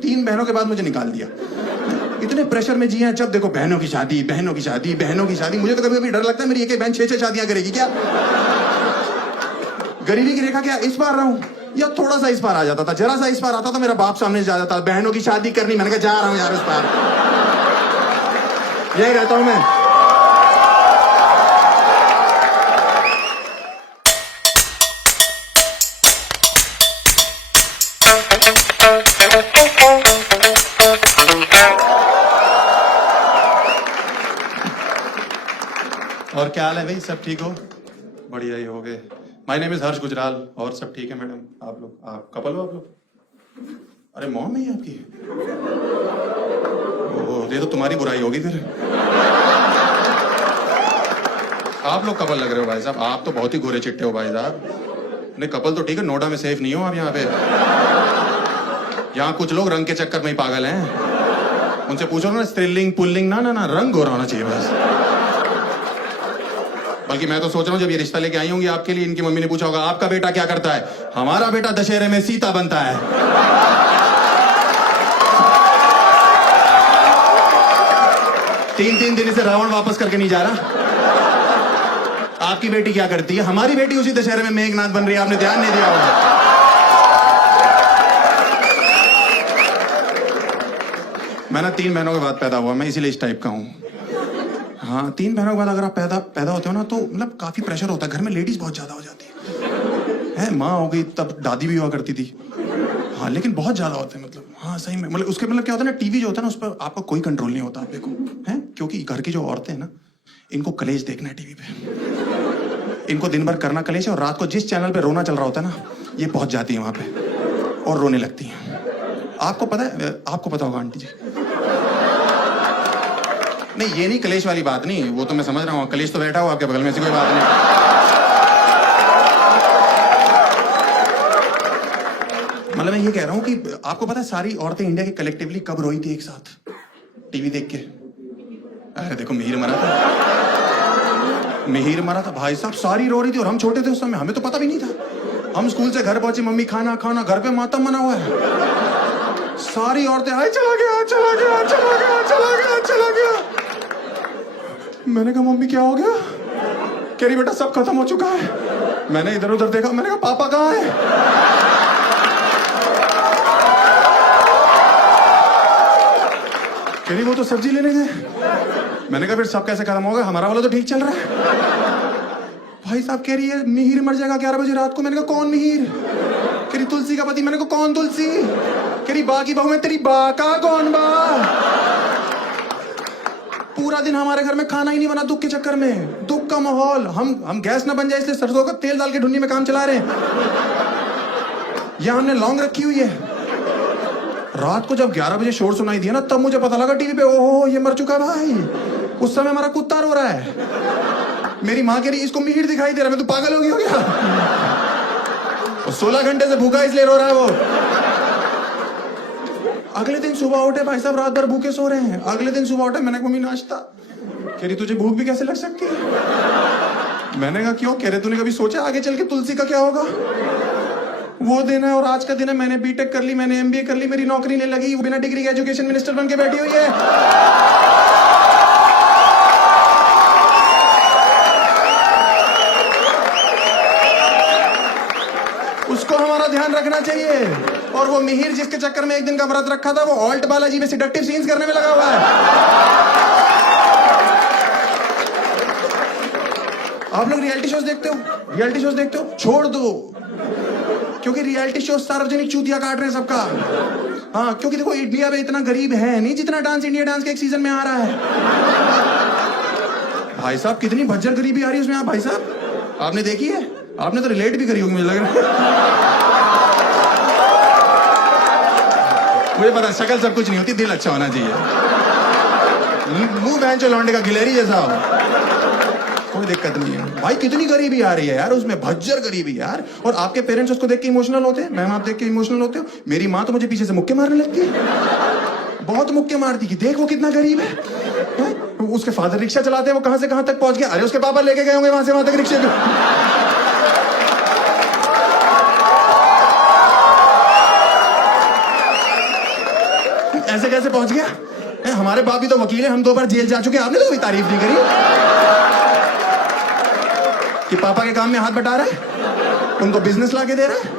3 बहनों के बाद मुझे निकाल दिया। इतने प्रेशर में जिए, जब देखो बहनों की शादी, बहनों की शादी, बहनों की शादी। मुझे तो कभी कभी डर लगता है मेरी एक बहन 6-6 शादियां करेगी क्या। गरीबी की रेखा क्या इस बार रहा हूं, या थोड़ा सा इस बार आ जाता था, जरा सा इस बार आता था, मेरा बाप सामने जा जाता, बहनों की शादी करनी। मैंने कहा जा रहा हूं यार इस बार, यही रहता हूं मैं। और क्या हाल है भाई, सब ठीक हो? बढ़िया ही हो गए। माय नेम इज हर्ष गुजराल। और सब ठीक है मैडम? आप लोग, आप कपल हो आप लोग? अरे मॉम है ये आपकी? ओह, ये तो तुम्हारी बुराई होगी फिर। आप लोग कपल लग रहे हो भाई साहब, आप तो बहुत ही गोरे चिट्टे हो भाई साहब। नहीं कपल तो ठीक है, नोएडा में सेफ नहीं हो आप यहाँ पे। यहाँ कुछ लोग रंग के चक्कर में ही पागल हैं। उनसे पूछो ना स्त्रीलिंग पुल्लिंग, ना ना ना, रंग गोरा होना चाहिए बस। बल्कि मैं तो सोच रहा हूँ जब ये रिश्ता लेके आई होंगी आपके लिए, इनकी मम्मी ने पूछा होगा आपका बेटा क्या करता है? हमारा बेटा दशहरे में सीता बनता है। 3-3 दिन से रावण वापस करके नहीं जा रहा। आपकी बेटी क्या करती है? हमारी बेटी उसी दशहरे में मेघनाथ बन रही है, आपने ध्यान नहीं दिया होगा। मैं ना 3 बहनों के बाद पैदा हुआ, मैं इसीलिए इस टाइप का हूँ। हाँ, 3 बहनों के बाद अगर आप पैदा होते हो ना, तो मतलब काफी प्रेशर होता है घर में, लेडीज बहुत ज्यादा हो जाती है। माँ हो गई तब दादी भी हुआ करती थी। हाँ लेकिन बहुत ज्यादा होते हैं, मतलब हाँ सही में, मतलब उसके मतलब क्या होता है ना, टीवी जो होता है ना उस पर आपका कोई कंट्रोल नहीं होता। आप देखो है, क्योंकि घर की जो औरतें हैं ना, इनको कलेश देखना है टीवी पे। इनको दिन भर करना कलेश है, और रात को जिस चैनल पे रोना चल रहा होता है ना, ये पहुंच जाती है वहां पे और रोने लगती है। आपको पता है, आपको पता होगा आंटी जी। नहीं ये नहीं, कलेश वाली बात नहीं, वो तो मैं समझ रहा हूँ, कलेश तो बैठा हो आपके बगल में, ऐसी कोई बात नहीं। मतलब मैं ये कह रहा हूँ कि आपको पता है सारी औरतें इंडिया की कलेक्टिवली कब रोई थी एक साथ टीवी देख के? अरे देखो मिहिर मरा था, मिहिर मरा था भाई साहब, सारी रो रही थी और हम छोटे थे उस समय, हमें तो पता भी नहीं था। हम स्कूल से घर पहुंचे, मम्मी खाना खाना, घर पे मातम मना हुआ है। सारी औरतें आए, चला गया चला गया चला गया चला गया चला गया। मैंने कहा मम्मी क्या हो गया? कह रही बेटा सब खत्म हो चुका है। मैंने इधर उधर देखा, मैंने कहा पापा कहाँ है? कह रही वो तो सब्जी लेने गए। मैंने कहा फिर सब कैसे खत्म होगा, हमारा वाला तो ठीक चल रहा है। भाई साहब कह रही है मिहिर मर जाएगा 11 बजे रात को। मैंने कहा कौन मिहिर? कह रही तुलसी का पति। मैंने कहा कौन तुलसी? कह रही बा की बहू में तेरी बा का कौन बा? पूरा दिन हमारे घर में खाना ही नहीं बना दुख के चक्कर में, दुख का माहौल। हम गैस ना बन जाए इसलिए सरसों का तेल डाल के ढूंढनी में काम चला रहे हैं। यहां हमने लौंग रखी हुई है। रात को जब 11 बजे शोर सुनाई दिया ना, तब मुझे पता लगा टीवी पे, ओहो ये मर चुका है भाई। उस समय हमारा कुत्ता रो रहा है। मेरी माँ कह रही इसको मिहिर दिखाई दे रहा है। मैं तो पागल हो गई हो क्या? 16 घंटे से भूखा इसलिए रो रहा है वो। अगले दिन सुबह उठे भाई साहब, रात भर भूखे सो रहे हैं। अगले दिन सुबह उठे, मैंने कहा मम्मी नाश्ता। कह रही तुझे भूख भी कैसे लग सकती है? मैंने कहा क्यों? कह रहे तूने कभी सोचा आगे चल के तुलसी का क्या होगा? वो दिन है और आज का दिन है। मैंने बीटेक कर ली, मैंने एमबीए कर ली, मेरी नौकरी नहीं लगी, बिना डिग्री के एजुकेशन मिनिस्टर बन के बैठी हुई है। उसको हमारा ध्यान रखना चाहिए। और वो मिहिर जिसके चक्कर में एक दिन का व्रत रखा था, वो ऑल्ट बालाजी में सिडक्टिव सीन्स करने में लगा हुआ है। आप लोग रियलिटी शोज देखते हो? रियलिटी शोज देखते हो? छोड़ दो, क्योंकि रियलिटी शो सार्वजनिक चूतिया काट रहे हैं सबका। हाँ क्योंकि देखो इंडिया में इतना गरीब है नहीं जितना डांस इंडिया डांस के एक सीजन में आ रहा है। भाई साहब कितनी भज्जर गरीबी आ रही है उसमें। आप भाई साहब आपने देखी है? आपने तो रिलेट भी करी होगी मुझे लग रहा है। मुझे पता शक्ल सब कुछ नहीं होती, दिल अच्छा होना चाहिए। मुंह बहन चो लौंडे का गिलहरी जैसा हो, कोई दिक्कत नहीं है। भाई कितनी गरीबी आ रही है यार उसमें, भज्जर गरीबी यार। और आपके पेरेंट्स उसको देख के इमोशनल होते हैं, मैम आप देख के इमोशनल होते हो। मेरी माँ तो मुझे पीछे से मुक्के मारने लगती है, बहुत मुक्के मारती कि देख वो कितना गरीब है। उसके फादर रिक्शा चलाते हैं, वो कहां से कहां तक पहुंच गया। अरे उसके पापा लेके गए होंगे वहां से वहां तक रिक्शे पे। ऐसे कैसे पहुंच गया? हमारे बाप भी तो वकील है, हम 2 बार जेल जा चुके, आपने तो कोई तारीफ नहीं करी कि पापा के काम में हाथ बटा रहा है, उनको बिजनेस लाके दे रहा है।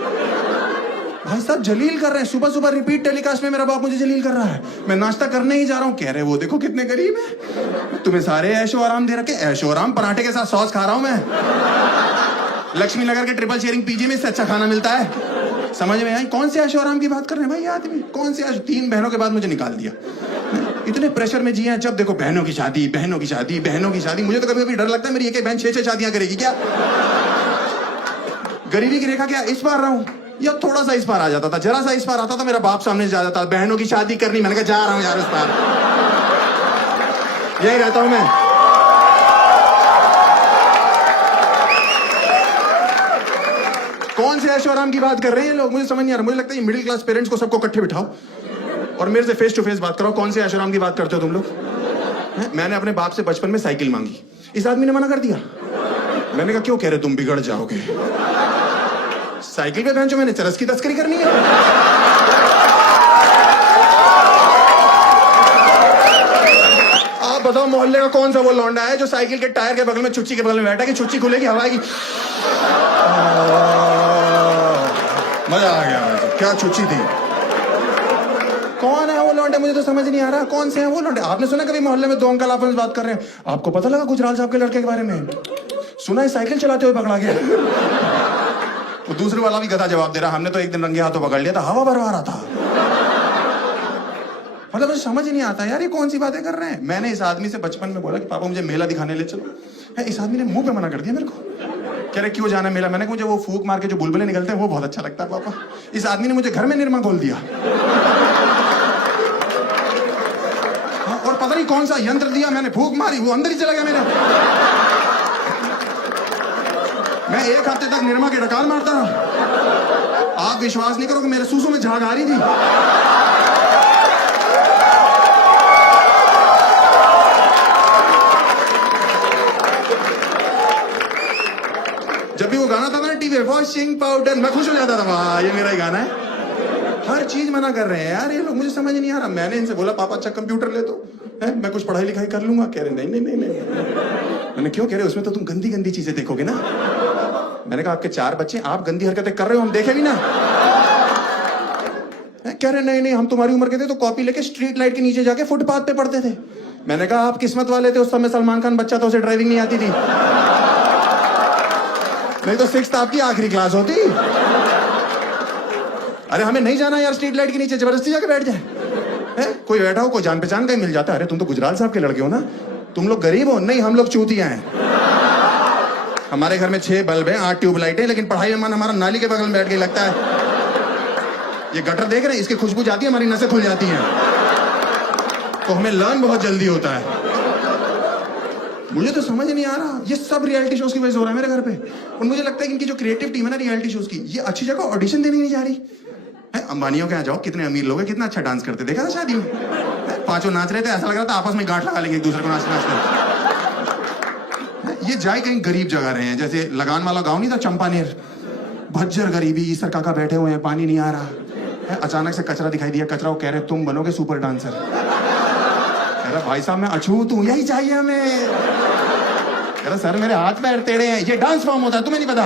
भाई साहब जलील कर रहे हैं, सुबह सुबह रिपीट टेलीकास्ट में मेरा बाप मुझे जलील कर रहा है। मैं नाश्ता करने ही जा रहा हूँ, कह रहे वो देखो कितने गरीब है, तुम्हें सारे ऐशो आराम दे रखे। ऐशो आराम पराठे के साथ सॉस खा रहा हूं मैं। लक्ष्मी नगर के ट्रिपल शेयरिंग पीजी में इससे अच्छा खाना मिलता है। समझ में आई? कौन से ऐशो आराम की बात कर रहे हैं भाई आदमी? कौन से 3 बहनों के बाद मुझे निकाल दिया। इतने प्रेशर में जिए हैं, जब देखो बहनों की शादी, बहनों की शादी, बहनों की शादी। मुझे तो कभी कभी डर लगता है मेरी एक बहन 6-6 शादियां करेगी क्या? गरीबी की रेखा क्या इस बार रहा हूं, या थोड़ा सा इस पार आ जाता था, जरा सा इस पार आता था, मेरा बाप सामने से जा जाता, बहनों की शादी करनी। मैंने कहा जा रहा हूं यार इस पार, यही रहता हूं मैं। कौन से ऐशो आराम की बात कर रहे हैं लोग? मुझे समझ नहीं आ रहा। मुझे लगता है मिडिल क्लास पेरेंट्स को सबको इकट्ठे बिठाओ और मेरे से फेस टू फेस बात कराओ। कौन से ऐशो आराम की बात करते हो तुम लोग? मैंने अपने बाप से बचपन में साइकिल मांगी, इस आदमी ने मना कर दिया। मैंने कहा क्यों? कह रहे तुम बिगड़ जाओगे। साइकिल पे पहन, मैंने चरस की तस्करी करनी है। आप बताओ मोहल्ले का कौन सा वो लौंडा है जो साइकिल के टायर के बगल में, छुच्ची के बगल में बैठा कि छुच्ची खुलेगी, हवा आएगी, मजा आ गया। क्या छुच्ची थी? कौन है वो लौंडे? मुझे तो समझ नहीं आ रहा कौन से हैं वो लौंडे। आपने सुना कभी मोहल्ले में 2 अंकल आपस में बात कर रहे हैं? आपको पता लगा गुजराल साहब के लड़के के बारे में? सुना है साइकिल चलाते हुए पकड़ा गया। वो दूसरे वाला भी गधा जवाब दे रहा, हमने तो एक दिन रंगे हाथों पकड़ लिया था, हवा भरवा रहा था। मतलब मुझे समझ नहीं आता यार ये कौन सी बातें कर रहे हैं। मैंने इस आदमी से बचपन में बोला कि पापा मुझे मेला दिखाने ले चलो। इस आदमी ने मुंह पे मना कर दिया मेरे को। कह रहे क्यों जाना मेला? मैंने कहा मुझे वो फूक मार के जो बुलबुले निकलते हैं वो बहुत अच्छा लगता है पापा। इस आदमी ने मुझे घर में निरमा खोल दिया। और पता नहीं कौन सा यंत्र दिया, मैंने फूक मारी, वो अंदर ही चला गया मेरे। मैं 1 हफ्ते तक निरमा के डकार मारता रहा। आप विश्वास नहीं करोगे मेरे सूसू में झाग आ रही थी। जब भी वो गाना था ना टीवी वॉशिंग पाउडर, मैं खुश हो जाता था, वाह ये मेरा ही गाना है। हर चीज मना कर रहे हैं यार ये लोग, मुझे समझ नहीं आ रहा। मैंने इनसे बोला पापा अच्छा कंप्यूटर ले दो, मैं कुछ पढ़ाई लिखाई कर लूंगा। कह रहे नहीं नहीं नहीं नहीं। मैंने क्यों? कह रहे उसमें तो तुम गंदी गंदी चीजें देखोगे ना। मैंने कहा आपके 4 बच्चे, आप गंदी हरकतें कर रहे हो, हम देखे भी ना। कह रहे नहीं नहीं हम तुम्हारी उम्र के थे तो कॉपी लेके स्ट्रीट लाइट के नीचे जाके फुटपाथ पे पढ़ते थे। मैंने कहा आप किस्मत वाले थे, उस समय सलमान खान बच्चा था, उसे ड्राइविंग नहीं आती थी, नहीं तो 6th आपकी आखिरी क्लास होती। अरे हमें नहीं जाना यार स्ट्रीट लाइट के नीचे, जबरदस्ती जाके बैठ जाए। कोई बैठा हो, कोई जान पहचान का ही मिल जाता है। अरे तुम तो गुजराल साहब के लड़के हो ना, तुम लोग गरीब हो? नहीं हम लोग चूतिया हैं। हमारे घर में 6 बल्ब हैं, 8 ट्यूबलाइट है, लेकिन पढ़ाई में मन हमारा नाली के बगल में बैठ के लगता है। ये गटर देख रहे हैं, इसकी खुशबू जाती है, हमारी नसें खुल जाती हैं, तो हमें लर्न बहुत जल्दी होता है। मुझे तो समझ नहीं आ रहा, ये सब रियलिटी शोज की वजह से हो रहा है मेरे घर पे। और मुझे लगता है कि इनकी जो क्रिएटिव टीम है ना रियलिटी शोज की, ये अच्छी जगह ऑडिशन देने नहीं जा रही है। अंबानियों के यहाँ जाओ, कितने अमीर लोग हैं, कितना अच्छा डांस करते, देखा था शादी में 5 नाच रहे थे, ऐसा लग रहा था आपस में गांठ लगा लेंगे एक दूसरे को नाचते नाचते। ये जाए कहीं गरीब जगह रहे हैं, जैसे लगान वाला गाँव नहीं था चंपानेर, भज्जर गरीबी, ईसर काका बैठे हुए हैं, पानी नहीं आ रहा। अचानक से कचरा दिखाई दिया, कचरा को कह रहे तुम बनोगे सुपर डांसर। कह रहा भाई साहब मैं अछूत हूं, यही चाहिए हमें। कह रहा सर मेरे हाथ पैर टेढ़े हैं, ये डांस फॉर्म होता है, तुम्हें नहीं पता।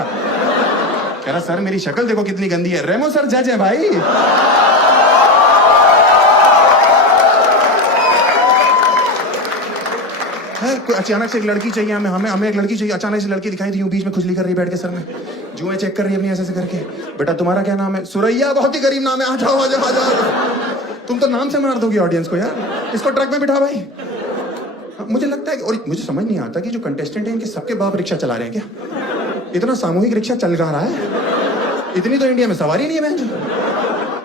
कह रहा सर मेरी शक्ल देखो कितनी गंदी है। रेमो सर जज है भाई। कोई अचानक से एक लड़की चाहिए हमें एक लड़की चाहिए। अचानक से लड़की दिखाई दी, यूं बीच में खुजली कर रही बैठ के सर में, जुएं चेक कर रही है अपनी ऐसे करके। बेटा तुम्हारा क्या नाम है? सुरैया, बहुत ही गरीब नाम है, आ जाओ आ जाओ आ जाओ। तुम तो नाम से मार दोगी ऑडियंस को यार, इसको ट्रक में बिठा भाई। मुझे लगता है और मुझे समझ नहीं आता कि जो कंटेस्टेंट है इनके सबके बाप रिक्शा चला रहे हैं क्या? इतना सामूहिक रिक्शा चल रहा है, इतनी तो इंडिया में सवारी नहीं है बहन।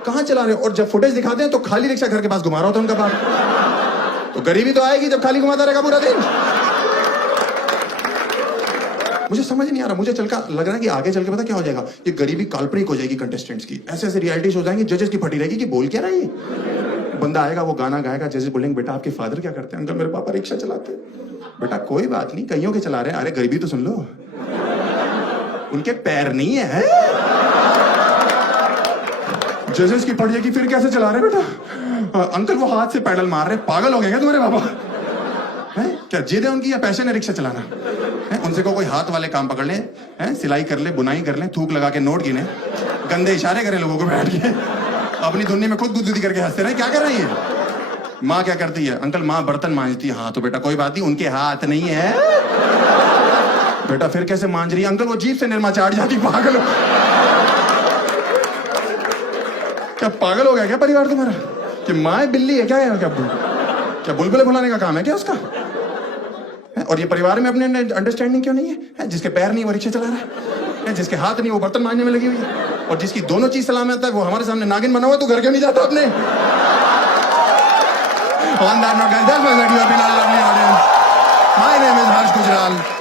कहाँ चला रहे हो? और जब फुटेज दिखाते हैं तो खाली रिक्शा घर के पास घुमा रहा होता है उनका बाप। तो गरीबी तो आएगी जब खाली घुमाता रहेगा पूरा दिन। मुझे समझ नहीं आ रहा, मुझे लग रहा है कि आगे चल के पता क्या हो जाएगा, ये गरीबी काल्पनिक हो जाएगी कंटेस्टेंट्स की। ऐसे ऐसे रियलिटी शो हो जाएंगे, जजेस की फटी रहेगी कि बोल क्या रहा है ये। बंदा आएगा, वो गाना गाएगा, जजेस बोलेंगे बेटा आपके फादर क्या करते हैं? अंकल मेरे पापा रिक्शा चलाते हैं। बेटा कोई बात नहीं, कईयों के चला रहे हैं। अरे गरीबी तो सुन लो, उनके पैर नहीं है। जजेस की फट जाएगी, फिर कैसे चला रहे बेटा? अंकल वो हाथ से पैडल मार रहे, पागल हो गए क्या तुम्हारे पापा? हैं क्या जिद है उनकी या पैशन है रिक्शा चलाना? है उनसे को कोई हाथ वाले काम पकड़ ले, हैं सिलाई कर ले, बुनाई कर ले, थूक लगा के नोट गिने, गंदे इशारे करे लोगों को बैठ के, अपनी धुन्नी में खुद गुदगुदी करके हंसते रहे। क्या कर रही है माँ? क्या करती है? अंकल माँ बर्तन मांजती है। हाँ तो बेटा कोई बात नहीं, उनके हाथ नहीं है बेटा। फिर कैसे मांज रही है? अंकल वो जीभ से निरमा चाट जाती। पागल हो क्या? पागल हो गया क्या परिवार तुम्हारा? कि माँ बिल्ली है क्या? क्या बुलबुले भुलाने का काम है क्या उसका? और ये परिवार में अपने अंडरस्टैंडिंग क्यों नहीं है? जिसके पैर नहीं वो रिक्शा चला रहा है, जिसके हाथ नहीं वो बर्तन मांजने में लगी हुई है, और जिसकी दोनों चीज सलामत है वो हमारे सामने नागिन बना हुआ। तो घर क्यों नहीं जाता अपने? On that note, guys, that's my video. I've been all lovely audience. My name is Harsh Gujral.